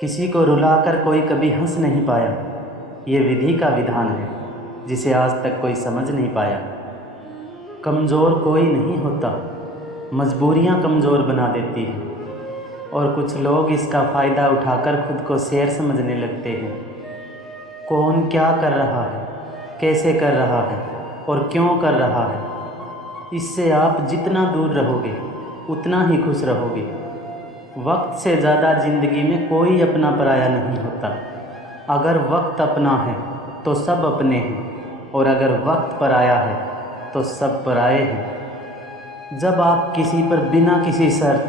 किसी को रुलाकर कोई कभी हंस नहीं पाया। ये विधि का विधान है जिसे आज तक कोई समझ नहीं पाया। कमज़ोर कोई नहीं होता, मजबूरियाँ कमज़ोर बना देती हैं। और कुछ लोग इसका फ़ायदा उठाकर खुद को शेर समझने लगते हैं। कौन क्या कर रहा है, कैसे कर रहा है और क्यों कर रहा है, इससे आप जितना दूर रहोगे उतना ही खुश रहोगे। वक्त से ज़्यादा ज़िंदगी में कोई अपना पराया नहीं होता। अगर वक्त अपना है तो सब अपने हैं, और अगर वक्त पराया है तो सब पराए हैं। जब आप किसी पर बिना किसी शर्त,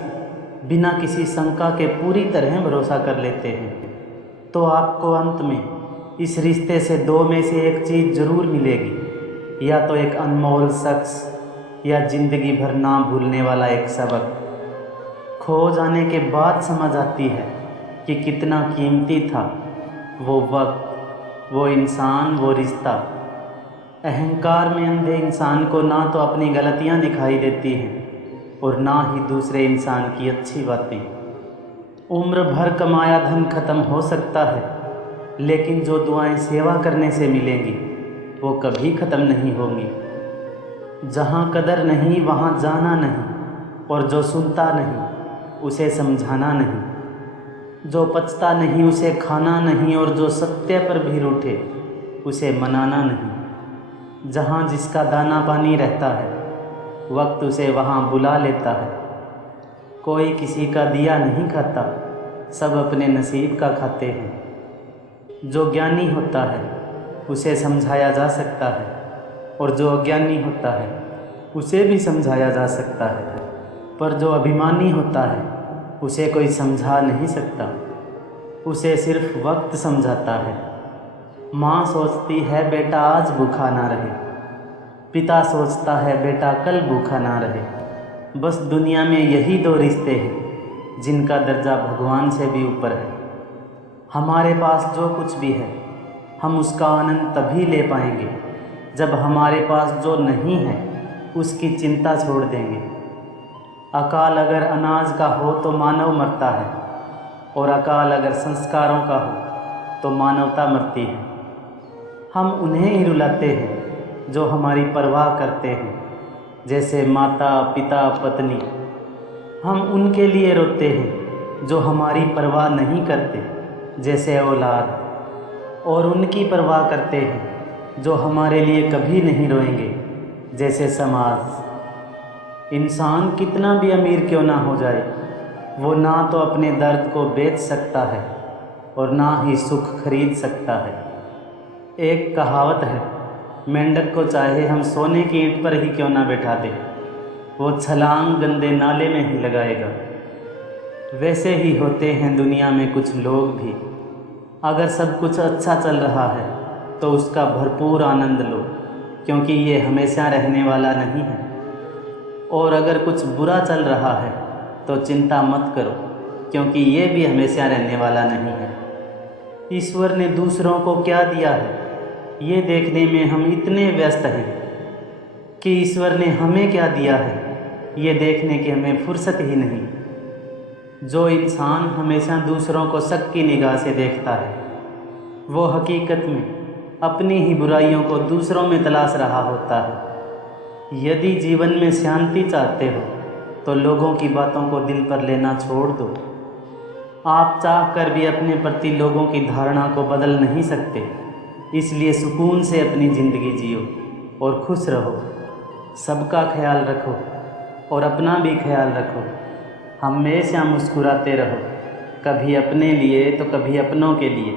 बिना किसी शंका के पूरी तरह भरोसा कर लेते हैं, तो आपको अंत में इस रिश्ते से दो में से एक चीज़ ज़रूर मिलेगी, या तो एक अनमोल शख्स या ज़िंदगी भर ना भूलने वाला एक सबक। खो जाने के बाद समझ आती है कि कितना कीमती था वो वक्त, वो इंसान, वो रिश्ता। अहंकार में अंधे इंसान को ना तो अपनी गलतियां दिखाई देती हैं और ना ही दूसरे इंसान की अच्छी बातें। उम्र भर कमाया धन ख़त्म हो सकता है, लेकिन जो दुआएं सेवा करने से मिलेंगी वो कभी ख़त्म नहीं होंगी। जहाँ कदर नहीं वहाँ जाना नहीं, और जो सुनता नहीं उसे समझाना नहीं। जो पचता नहीं उसे खाना नहीं, और जो सत्य पर भी रूठे उसे मनाना नहीं। जहाँ जिसका दाना पानी रहता है, वक्त उसे वहाँ बुला लेता है। कोई किसी का दिया नहीं खाता, सब अपने नसीब का खाते हैं। जो ज्ञानी होता है उसे समझाया जा सकता है, और जो अज्ञानी होता है उसे भी समझाया जा सकता है। पर जो अभिमानी होता है उसे कोई समझा नहीं सकता, उसे सिर्फ वक्त समझाता है। माँ सोचती है बेटा आज भूखा ना रहे, पिता सोचता है बेटा कल भूखा ना रहे। बस दुनिया में यही दो रिश्ते हैं जिनका दर्जा भगवान से भी ऊपर है। हमारे पास जो कुछ भी है हम उसका आनंद तभी ले पाएंगे जब हमारे पास जो नहीं है उसकी चिंता छोड़ देंगे। अकाल अगर अनाज का हो तो मानव मरता है, और अकाल अगर संस्कारों का हो तो मानवता मरती है। हम उन्हें ही रुलाते हैं जो हमारी परवाह करते हैं, जैसे माता, पिता, पत्नी। हम उनके लिए रोते हैं जो हमारी परवाह नहीं करते, जैसे औलाद। और उनकी परवाह करते हैं जो हमारे लिए कभी नहीं रोएंगे, जैसे समाज। इंसान कितना भी अमीर क्यों ना हो जाए, वो ना तो अपने दर्द को बेच सकता है और ना ही सुख खरीद सकता है। एक कहावत है, मेंढक को चाहे हम सोने की ईंट पर ही क्यों ना बैठा दें, वो छलांग गंदे नाले में ही लगाएगा। वैसे ही होते हैं दुनिया में कुछ लोग भी। अगर सब कुछ अच्छा चल रहा है तो उसका भरपूर आनंद लो, क्योंकि ये हमेशा रहने वाला नहीं है। और अगर कुछ बुरा चल रहा है तो चिंता मत करो, क्योंकि ये भी हमेशा रहने वाला नहीं है। ईश्वर ने दूसरों को क्या दिया है ये देखने में हम इतने व्यस्त हैं कि ईश्वर ने हमें क्या दिया है ये देखने की हमें फुर्सत ही नहीं। जो इंसान हमेशा दूसरों को शक की निगाह से देखता है, वो हकीकत में अपनी ही बुराइयों को दूसरों में तलाश रहा होता है। यदि जीवन में शांति चाहते हो तो लोगों की बातों को दिल पर लेना छोड़ दो। आप चाह कर भी अपने प्रति लोगों की धारणा को बदल नहीं सकते, इसलिए सुकून से अपनी ज़िंदगी जियो और खुश रहो। सबका ख्याल रखो और अपना भी ख्याल रखो। हमेशा मुस्कुराते रहो, कभी अपने लिए तो कभी अपनों के लिए।